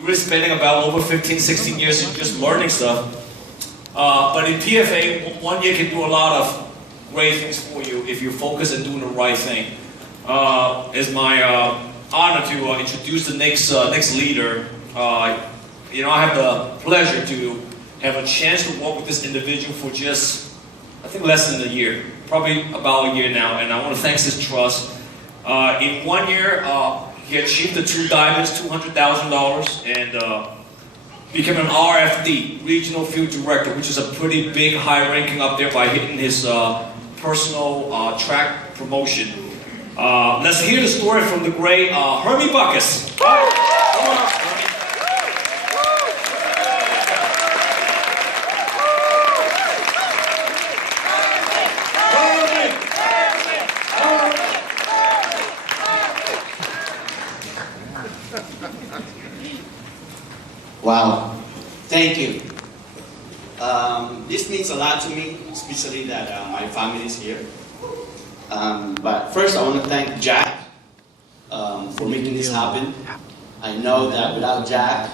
really spending about over 15, 16 years just learning stuff. But in PFA, 1 year can do a lot of great things for you if you're focused on doing the right thing. It's my honor to introduce the next leader. You know, I have the pleasure to have a chance to work with this individual for just, I think, less than a year. Probably about a year now, and I want to thank his trust. In 1 year, he achieved the 2 diamonds, $200,000, and became an RFD, Regional Field Director, which is a pretty big, high ranking up there by hitting his personal track promotion. Let's hear the story from the great Hermie Bacus. Come on up, Hermie. Wow, thank you. This means a lot to me, especially that my family is here. But first I want to thank Jack for making this happen. I know that without Jack,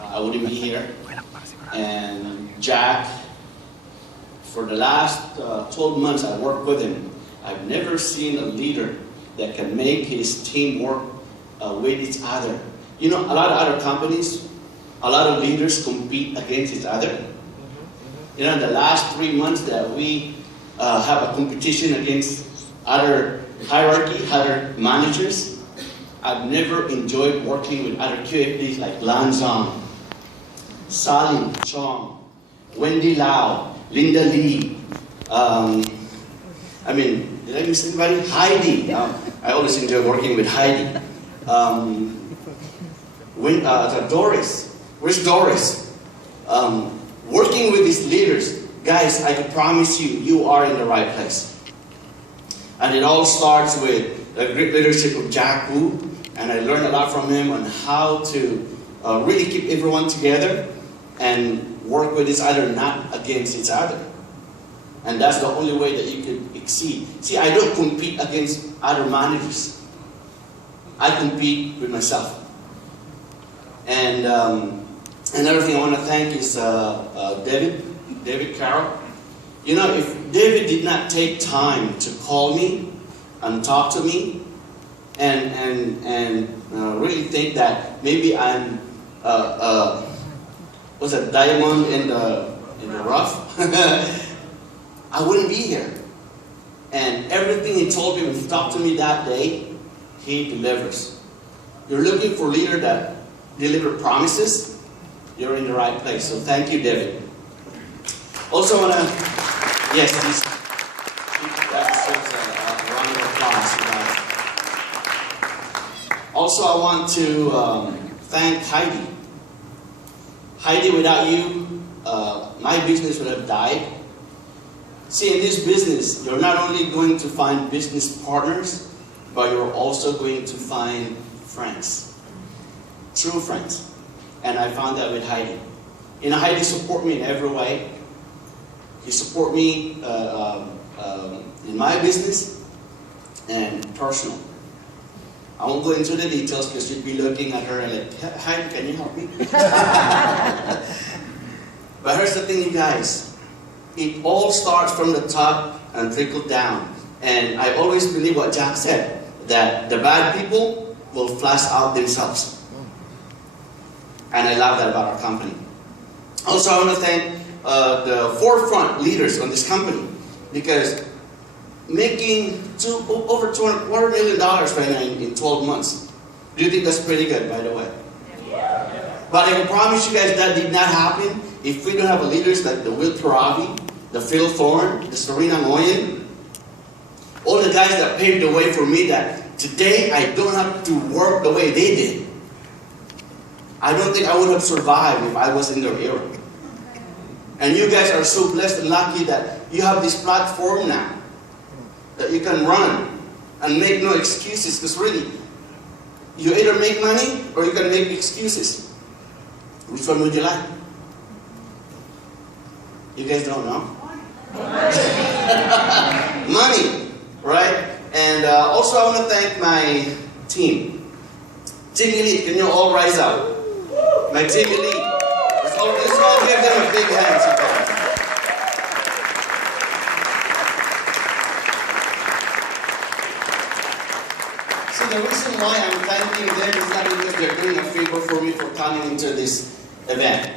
I wouldn't be here. And Jack, for the last 12 months I worked with him, I've never seen a leader that can make his team work with each other. You know, a lot of other companies, a lot of leaders compete against each other. You know, in the last 3 months that we have a competition against other hierarchy, other managers, I've never enjoyed working with other QFDs like Lan Zhang, Salim Chong, Wendy Lau, Linda Lee, I mean, did I miss anybody? Heidi. I always enjoy working with Heidi. Doris. Where's Doris? Working with these leaders, guys, I can promise you, you are in the right place. And it all starts with the great leadership of Jack Wu, and I learned a lot from him on how to really keep everyone together and work with each other, not against each other. And that's the only way that you can exceed. See, I don't compete against other managers. I compete with myself. And another thing I want to thank is David Carroll. You know, if David did not take time to call me and talk to me and really think that maybe I'm what's a diamond in the rough, I wouldn't be here. And everything he told me when he talked to me that day, he delivers. You're looking for a leader that deliver promises, you're in the right place. So thank you, David. Also want to, yes, please. That deserves a round of applause. Also, I want to thank Heidi. Heidi, without you, my business would have died. See, in this business, you're not only going to find business partners, but you're also going to find friends. True friends. And I found that with Heidi. And Heidi support me in every way. He support me in my business and personal. I won't go into the details because you'd be looking at her and like, Heidi, can you help me? But here's the thing, you guys. It all starts from the top and trickle down. And I always believe what Jack said, that the bad people will flash out themselves. And I love that about our company. Also, I want to thank the forefront leaders on this company, because making over $200 million right now in 12 months. Do you think that's pretty good, by the way? Yeah. But I can promise you guys that did not happen if we don't have leaders like the Will Taravi, the Phil Thorne, the Serena Moyen, all the guys that paved the way for me, that today I don't have to work the way they did. I don't think I would have survived if I was in their era. And you guys are so blessed and lucky that you have this platform now that you can run and make no excuses, because really, you either make money or you can make excuses. Which one would you like? You guys don't know? Money, right? And also I want to thank my team. Team Elite, can you all rise up? My team elite. Let's all give them a big hand, you guys. See, the reason why I'm thanking them is not because they're doing a favor for me for coming into this event.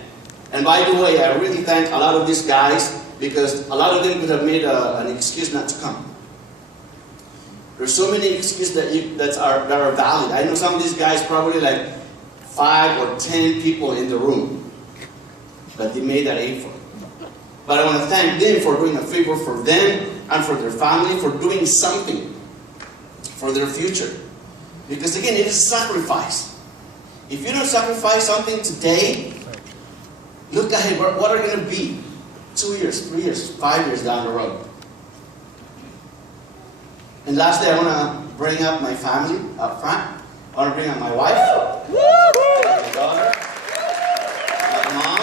And by the way, I really thank a lot of these guys because a lot of them could have made an excuse not to come. There's so many excuses that are valid. I know some of these guys probably like 5 or 10 people in the room, but they made that effort. But I want to thank them for doing a favor for them and for their family, for doing something for their future. Because again, it is a sacrifice. If you don't sacrifice something today, look ahead, what are going to be 2 years, 3 years, 5 years down the road? And lastly, I want to bring up my family up front. I want to bring up my wife, my daughter, my mom.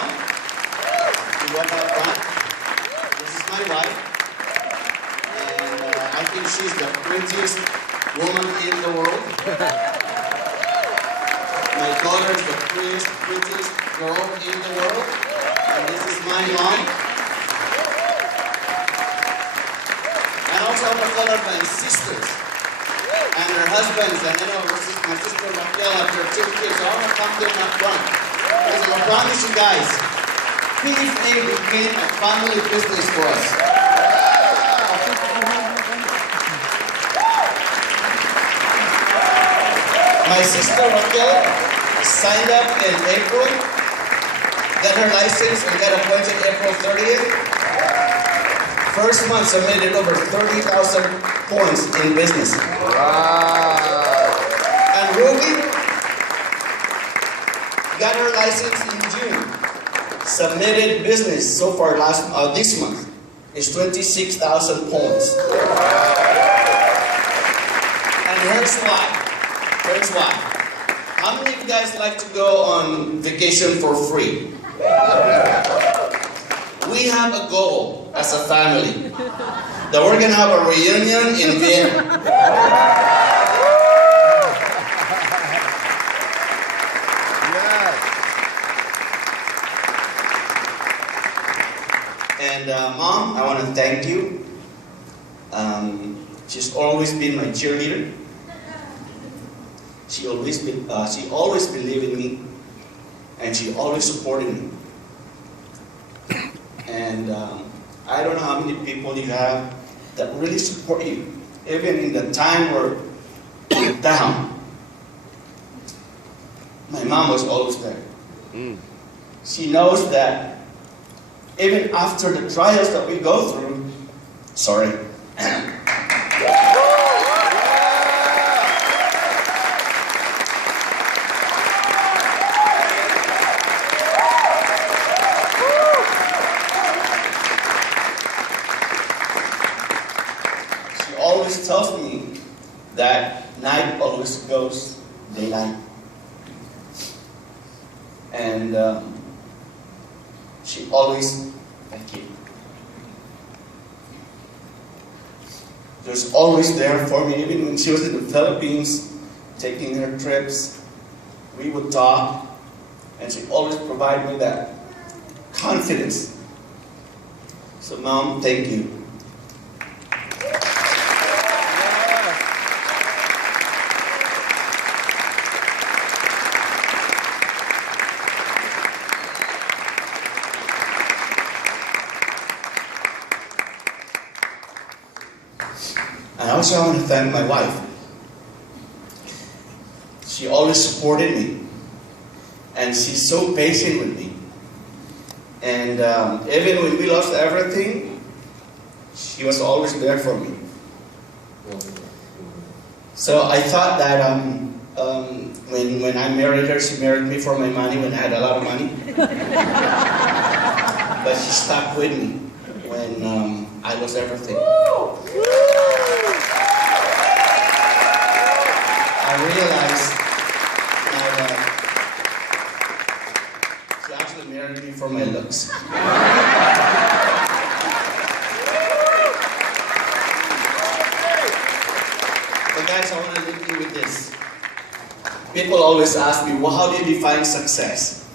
She walk up front. This is my wife. And I think she's the prettiest woman in the world. My daughter is the prettiest girl in the world. And this is my mom. And also I want to call out my sisters and their husbands, and I know my sister Raquel and her 2 kids. I want to come to them up front. Because I promise you guys, PFA became a family business for us. My sister Raquel signed up in April, got her license and got appointed April 30th. First month submitted over 30,000 points in business. Wow. And Ruby got her license in June. Submitted business so far this month is 26,000 points. And here's why. Here's why. How many of you guys like to go on vacation for free? We have a goal as a family that we're going to have a reunion in Vienna. And Mom, I want to thank you. She's always been my cheerleader. She always believed in me, and she always supported me. And I don't know how many people you have that really support you, even in the time where you're down. My mom was always there. She knows that even after the trials that we go through, always tells me that night always goes daylight. And she always, thank you. There's always there for me, even when she was in the Philippines, taking her trips, we would talk, and she always provided me that confidence. So Mom, thank you. And also I want to thank my wife. She always supported me. And she's so patient with me. And even when we lost everything, she was always there for me. So I thought that when I married her, she married me for my money when I had a lot of money. But she stuck with me when I lost everything. I realized that she actually married me for my looks. But guys, I want to leave you with this. People always ask me, well, how do you define success?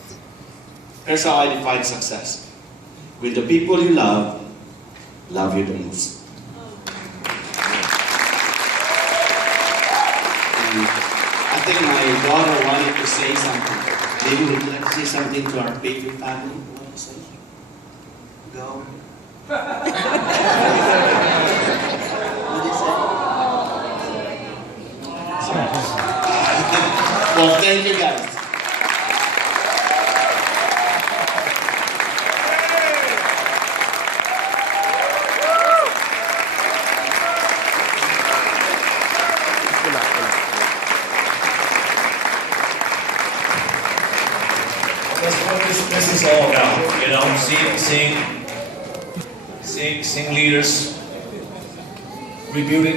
Here's how I define success. When the people you love you the most. I think my daughter wanted to say something. Maybe would you like to say something to our PFA family? You want to say? Go. What did you say? Well, thank you guys. That's what this is all about, you know, seeing leaders rebuilding their